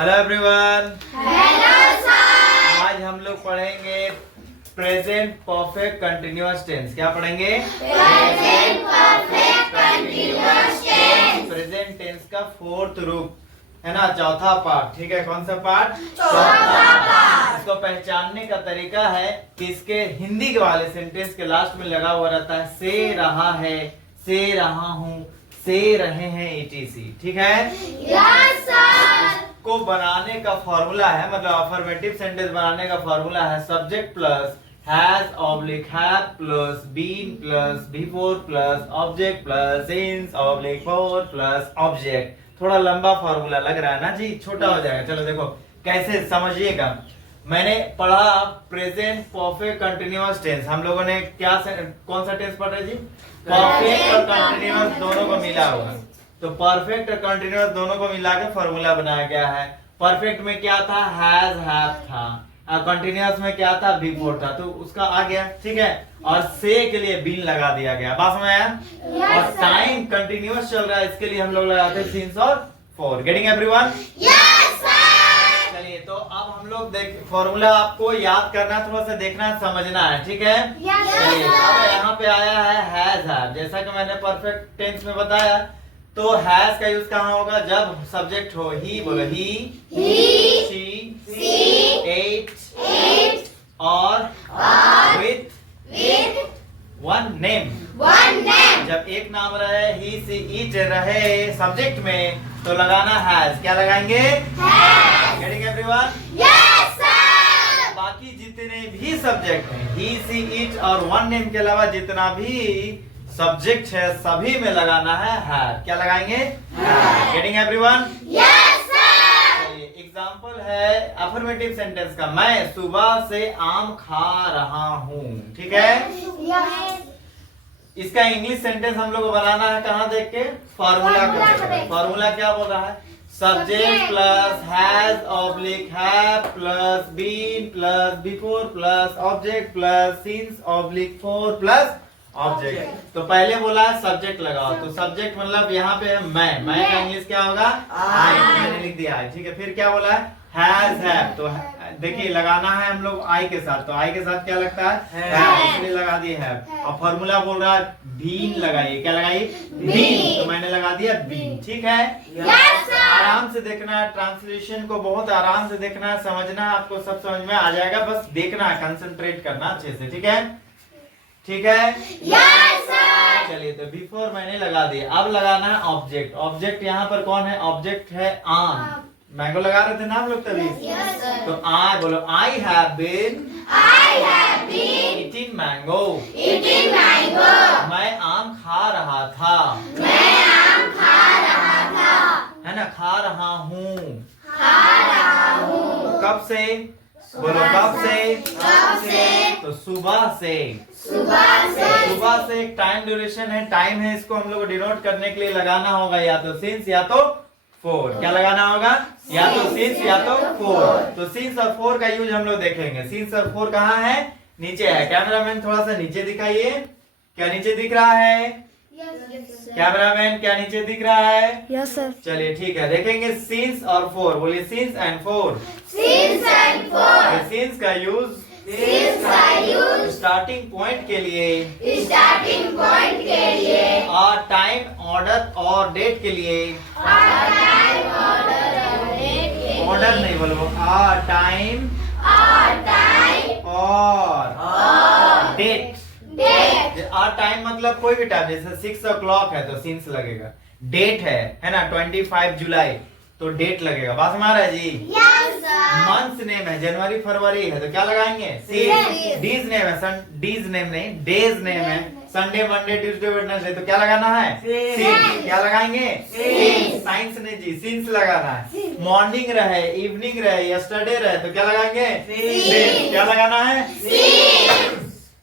Hello everyone. Hello sir. आज हम लोग पढ़ेंगे प्रेजेंट परफेक्ट कंटिन्यूअस टेंस। क्या पढ़ेंगे? Present perfect continuous tense. Present tense का फोर्थ रूप है ना, चौथा पार्ट। ठीक है, कौन सा पार्ट? चौथा पार्ट। इसको पहचानने का तरीका है कि इसके हिंदी के वाले सेंटेंस के लास्ट में लगा हुआ रहता है से रहा है, से रहा हूँ, से रहे हैं, etc। ठीक है। Yes sir. को बनाने का फॉर्मूला है, मतलब अफर्मेटिव सेंटेंस बनाने का फॉर्मूला है subject plus has oblique have plus been plus before plus object plus since oblique for plus object. थोड़ा लंबा फॉर्मूला लग रहा है ना जी, छोटा हो जाएगा। चलो देखो कैसे समझिएगा। मैंने पढ़ा प्रेजेंट परफेक्ट कंटिन्यूअस टेंस। हम लोगों ने कौन सा टेंस पढ़ा जी? परफेक्ट और कंटिन्यूअस दोनों को मिला हुआ। तो परफेक्ट और कंटिन्यूअस दोनों को मिला के फॉर्मूला बनाया गया है। परफेक्ट में क्या था? हैज हैव था। कंटिन्यूअस में क्या था? बिफोर था। तो उसका आ गया। ठीक है। और से के लिए बीन लगा दिया गया। बात समझ आया? और टाइम कंटिन्यूअस चल रहा है, इसके लिए हम लोग लगाते हैं सिंस और for. Getting everyone? Yes sir. चलिए, तो अब हम लोग देख फॉर्मूला आपको याद करना है, थोड़ा सा देखना है, समझना है। ठीक है। यस चलिए, अब सर। यहाँ पे आया है हैज हैव। जैसा कि मैंने परफेक्ट टेंस में बताया, तो हैज का यूज कहाँ होगा? जब सब्जेक्ट हो। ही बोलो, ही, शी, एट, और with one name. One name. जब एक नाम रहे, ही सी इट रहे सब्जेक्ट में, तो लगाना हैज। क्या लगाएंगे? Has. Getting everyone? Yes sir. बाकी जितने भी सब्जेक्ट हैं, ही सी इट और वन नेम के अलावा जितना भी सब्जेक्ट है, सभी में लगाना है हैव। क्या लगाएंगे? Getting everyone? Yes sir. Example है अफर्मेटिव सेंटेंस का, मैं सुबह से आम खा रहा हूँ। ठीक है। यस। इसका इंग्लिश सेंटेंस हम लोग को बनाना है कहाँ देख के? फॉर्मूला फॉर्मूला का को देख के। फॉर्मूला क्या बोल रहा है? Subject plus has oblique have plus been plus before plus object plus since oblique for plus object. तो पहले बोला है सब्जेक्ट लगाओ, तो सब्जेक्ट मतलब यहाँ पे है मैं का इंग्लिश क्या होगा? आई। मैंने लिख दिया है। ठीक है। फिर क्या बोला है? Has have. तो देखिए लगाना है हम लोग आई के साथ, तो आई के साथ क्या लगता है? हैव, इसलिए लगा दिए हैव। और फॉर्मूला बोल रहा है बीन लगाइए। क्या लगाइए? बीन। तो मैंने लगा दिया बीन। ठीक है। Yes sir. आराम से देखना है, ट्रांसलेशन को बहुत आराम से देखना है, समझना है, आपको सब समझ में आ जाएगा। बस देखना है, कंसंट्रेट करना अच्छे से। ठीक है। ठीक है। Yes sir. चलिए, तो बिफोर मैंने लगा दिया। अब लगाना है ऑब्जेक्ट। ऑब्जेक्ट यहाँ पर कौन है? ऑब्जेक्ट है आम। मैंगो लगा रहे थे ना हम लोग तभी। Yes sir. तो आई बोलो, I have been I have been eating mango. Eating mango. मैं आम खा रहा था। मैं आम खा रहा था। है ना, खा रहा हूँ। खा रहा हूँ। कब से? बोलो कब से? कब से? तो सुबह से। सुबह से। सुबह से एक टाइम ड्यूरेशन है, टाइम है, इसको हम लोग डिनोट करने के लिए लगाना होगा या तो सिंस या तो फोर। क्या लगाना होगा? या तो सिंस या तो फोर। तो सिंस और फोर का यूज हम लोग देखेंगे। सिंस और फोर कहाँ है? नीचे है। कैमरामैन थोड़ा सा नीचे दिखाइए। क्या नीचे दिख रहा है? कैमरामैन क्या नीचे दिख रहा है? Yes sir. चलिए ठीक है, देखेंगे सिंस और फोर। बोलिए since and four. Since and four. Since का यूज सिंस का यूज स्टार्टिंग पॉइंट के लिए, स्टार्टिंग पॉइंट के लिए और टाइम ऑर्डर और डेट के लिए। और टाइम ऑर्डर और डेट के लिए। ऑर्डर नहीं बोलो, टाइम और टाइम और डेट। डेट। और टाइम मतलब कोई भी टाइम, जैसे 6 o'clock है तो सिंस लगेगा। डेट है ना 25 जुलाई, तो डेट लगेगा। बात समझ रहा है जी? Yes sir. मंथ्स नेम है, जनवरी फरवरी है, तो क्या लगाएंगे? Days। डीज नेम है, डीज नेम नहीं, डेज नेम है, संडे मंडे ट्यूसडे वेडनेसडे, तो क्या लगाना है? Since। क्या लगाएंगे? Since। साइंस ने जी, सिंस लगाना है। मॉर्निंग रहे, इवनिंग रहे, यस्टरडे रहे, तो क्या लगाएंगे? Since। क्या लगाना है?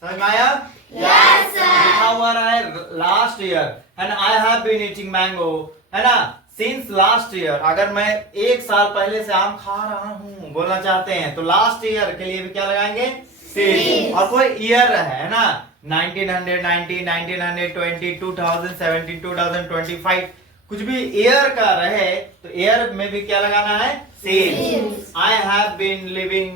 समझ में आया? Yes sir. लिखा हुआ रहा है last year and I have been eating mango, है ना, सिंस लास्ट ईयर। अगर मैं एक साल पहले से आम खा रहा हूँ बोलना चाहते हैं, तो लास्ट ईयर के लिए भी क्या लगाएंगे? सिंस। और कोई ईयर है ना, 1990, 1920, 2017, 2025, कुछ भी ईयर का रहे तो ईयर में भी क्या लगाना है? since. I have been living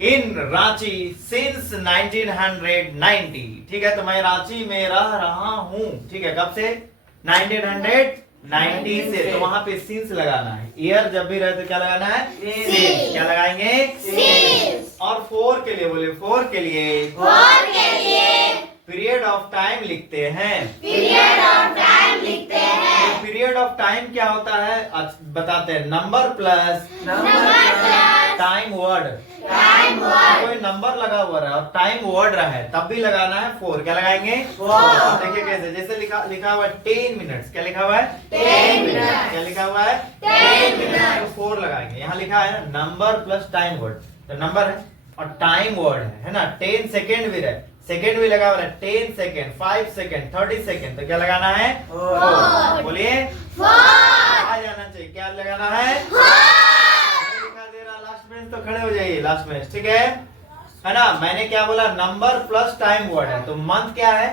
in Ranchi since 1990. ठीक है, तो मैं रांची में रह रहा हूँ। ठीक है, कब से? 1990 से। तो वहां पे since लगाना है। ईयर जब भी रहे तो क्या लगाना है? Since. क्या लगाएंगे? Since. और फोर के लिए बोले, फोर के लिए फोर के लिए पीरियड ऑफ टाइम लिखते हैं। पीरियड ऑफ टाइम लिखते हैं। पीरियड ऑफ टाइम क्या होता है? बताते हैं। Number plus time word. Time word. कोई नंबर लगा हुआ है और टाइम वर्ड रहा है तब भी लगाना है फोर। क्या लगाएंगे? फोर। देखिए कैसे, जैसे लिखा हुआ है 10 मिनट्स। क्या लिखा हुआ है? 10 मिनट्स। क्या लिखा हुआ है? 10 मिनट्स। तो फोर लगाएंगे। यहाँ लिखा है नंबर प्लस टाइम वर्ड, तो नंबर है और टाइम वर्ड है ना। 10 सेकेंड भी रहे, सेकेंड भी लगा हुआ है। 10 सेकेंड, 5 सेकेंड, 30 सेकेंड, तो क्या लगाना है? फोर। बोलिए। फोर। आ जाना चाहिए। क्या लगाना है? दिखा दे रहा। लास्ट में तो खड़े हो जाइए। लास्ट में, ठीक है ना। मैंने क्या बोला? नंबर प्लस टाइम वर्ड है। तो मंथ क्या है?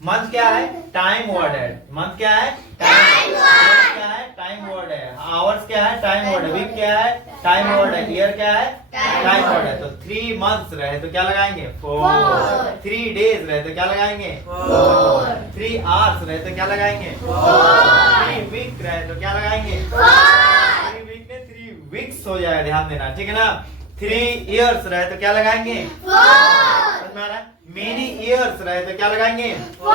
मंथ क्या है? टाइम वर्ड है। मंथ क्या है? Time word। क्या है? टाइम वर्ड है। आवर्स क्या है? टाइम वर्ड है। वीक क्या है? टाइम वर्ड है। ईयर क्या है? Time टाइम word वर्ड है। तो 3 मंथ्स रहे तो क्या लगाएंगे? Four। 3 डेज रहे तो क्या लगाएंगे? फोर। 3 आवर्स रहे तो क्या लगाएंगे? फोर। 3 वीक रहे तो क्या लगाएंगे? फोर। 3 वीक ने 3 वीक्स हो जाएगा। ध्यान देना, ठीक है ना। 3 इयर्स रहे तो क्या लगाएंगे? फोर। समझ में आ रहा है? मेनी इयर्स रहे तो क्या लगाएंगे? फोर।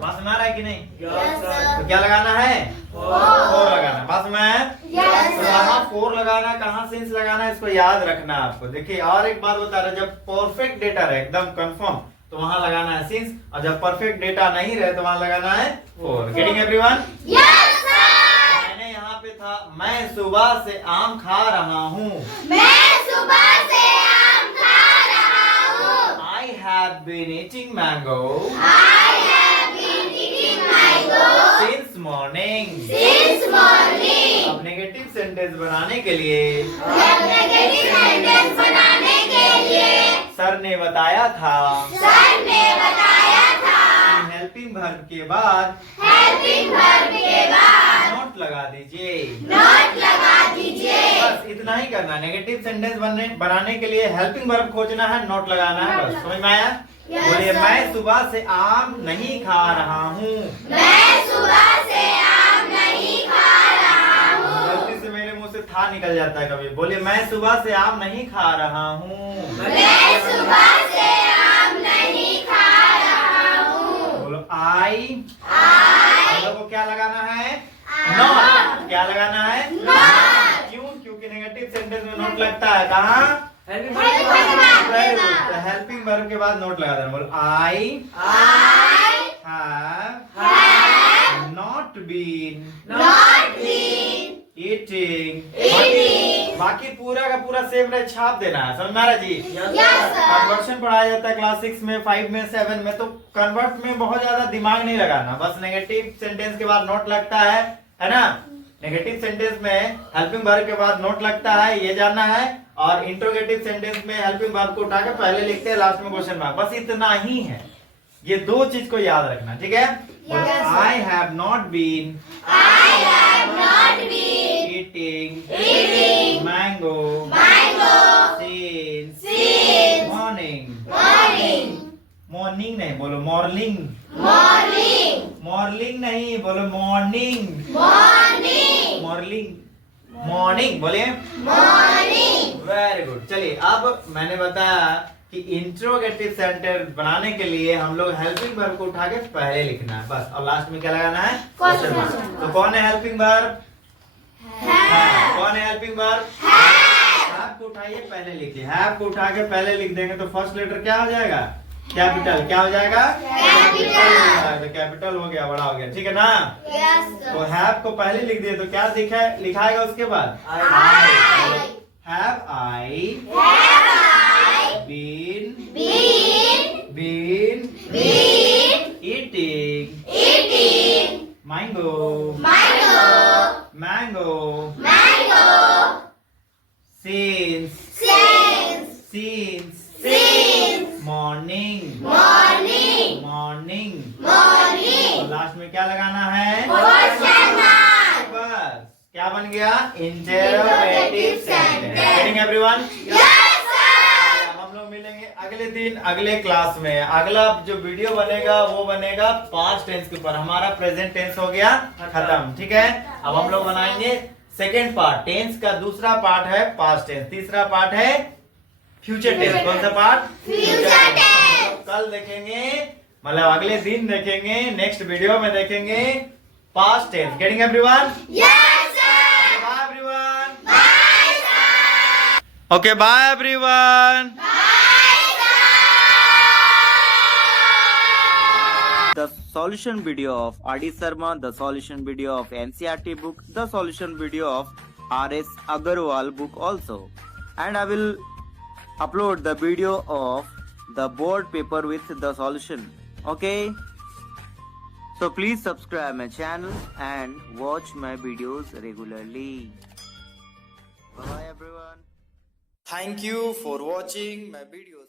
बात समझ आ रहा है कि नहीं? Yes, sir। तो क्या लगाना है? फोर लगाना। बात समझ आया? Yes, तो sir। कहाँ फोर लगाना, कहाँ सिंस लगाना है, इसको याद रखना है आपको। देखिए और एक बात बता रहे, जब परफेक्ट डेटा रहे एकदम कंफर्म तो वहां लगाना है सिंस, और जब परफेक्ट डेटा नहीं रहे तो वहां लगाना है four. Getting everyone? Yes, sir। मैंने यहाँ पे था, मैं सुबह से आम खा रहा हूँ। मैं सुबह से आम खा रहा हूँ। I have been eating mango I have been eating mango since morning. since morning। अब नेगेटिव सेंटेंस बनाने के लिए नेगेटिव सेंटेंस बनाने के लिए सर ने बताया था सर ने बताया था कि हेल्पिंग वर्ब के बाद हेल्पिंग वर्ब के बाद नोट लगा दीजिए। नोट लगा दीजिए। बस इतना ही करना। नेगेटिव सेंटेंस बनाने के लिए हेल्पिंग वर्ब खोजना है, नोट लगाना है। बस समझ में आया? Yes, बोलिए, sir। मैं सुबह से आम नहीं खा रहा हूँ। मैं सुबह से आम नहीं खा रहा हूँ। गलती से मेरे मुंह से था निकल जाता है कभी। बोलिए, मैं सुबह से आम नहीं खा रहा हूँ। मैं सुबह से आम नहीं खा रहा हूँ। बोलो आई। I हम लोग को क्या लगाना है? I note. क्या लगाना है? Not। क्यों? क्योंकि नेगेटिव सेंटेंस में नोट लगता है। कहाँ? Helping verb। हेल्पिंग वर्ब के बाद नोट लगा देना। बोलो, आई I have have not been not been eating। eating। बाकी पूरा का पूरा सेम रहे, छाप देना है। समझ में आ रहा जी? Yes, sir। कन्वर्शन पढ़ाया जाता है क्लास 6 में, 5 में, 7 में। तो कन्वर्ट में बहुत ज्यादा दिमाग नहीं लगाना, बस नेगेटिव सेंटेंस के बाद नोट लगता है ना। नेगेटिव सेंटेंस में हेल्पिंग वर्ब के बाद नोट लगता है, ये जानना है। और इंट्रोगेटिव सेंटेंस में हेल्पिंग वर्ब को उठा के पहले लिखते हैं, लास्ट में क्वेश्चन मार्क। बस इतना ही है। ये दो चीज को याद रखना, ठीक है? Yes, sir। I have not been I have not been eating mango since since morning। morning। नहीं, बोलो मॉर्निंग। Morning। मॉर्निंग नहीं, बोलो मॉर्निंग। Morning। मॉर्निंग बोलिए। Morning। Very good. चलिए, अब मैंने बताया कि इंट्रोगेटिव सेंटेंस बनाने के लिए हम लोग हेल्पिंग वर्ब को उठा के पहले लिखना है बस, और लास्ट में क्या लगाना है? Question mark. mark। तो कौन है हेल्पिंग वर्ब? Have। कौन है हेल्पिंग वर्ब? Have। हैव को उठाइए, पहले लिखिए। हैव को उठा के पहले लिख देंगे तो फर्स्ट लेटर क्या हो जाएगा? कैपिटल। क्या हो जाएगा? Capital। कैपिटल हो गया, बड़ा हो गया, ठीक है ना। Yes, तो sir। हैव को पहले लिख दिए तो क्या लिखाएगा उसके बाद? I have I have I been been eating mango mango since morning। और लास्ट में क्या लगाना है? question mark। बस क्या क्या बन गया? Interrogative sentence. Getting everyone? Yes, sir. हम लोग मिलेंगे अगले दिन अगले क्लास में। अगला जो वीडियो बनेगा वो बनेगा पास्ट टेंस के ऊपर। हमारा प्रेजेंट टेंस हो गया खत्म, ठीक है। अब हम लोग बनाएंगे सेकेंड पार्ट। टेंस का दूसरा पार्ट है पास्ट टेंस, तीसरा पार्ट है फ्यूचर टेंस। कौन सा पार्ट? Future tense. कल देखेंगे, मतलब अगले दिन देखेंगे, नेक्स्ट वीडियो में देखेंगे past tense. Getting everyone? Yes, sir. Bye everyone. Bye, sir. Okay bye everyone. Bye, sir. The solution video of R.D. Sharma, the solution video of NCERT book, the solution video of R.S. Agarwal book also. And I will upload the video of the board paper with the solution. Okay? So please subscribe my channel and watch my videos regularly. Bye everyone. Thank you for watching my videos.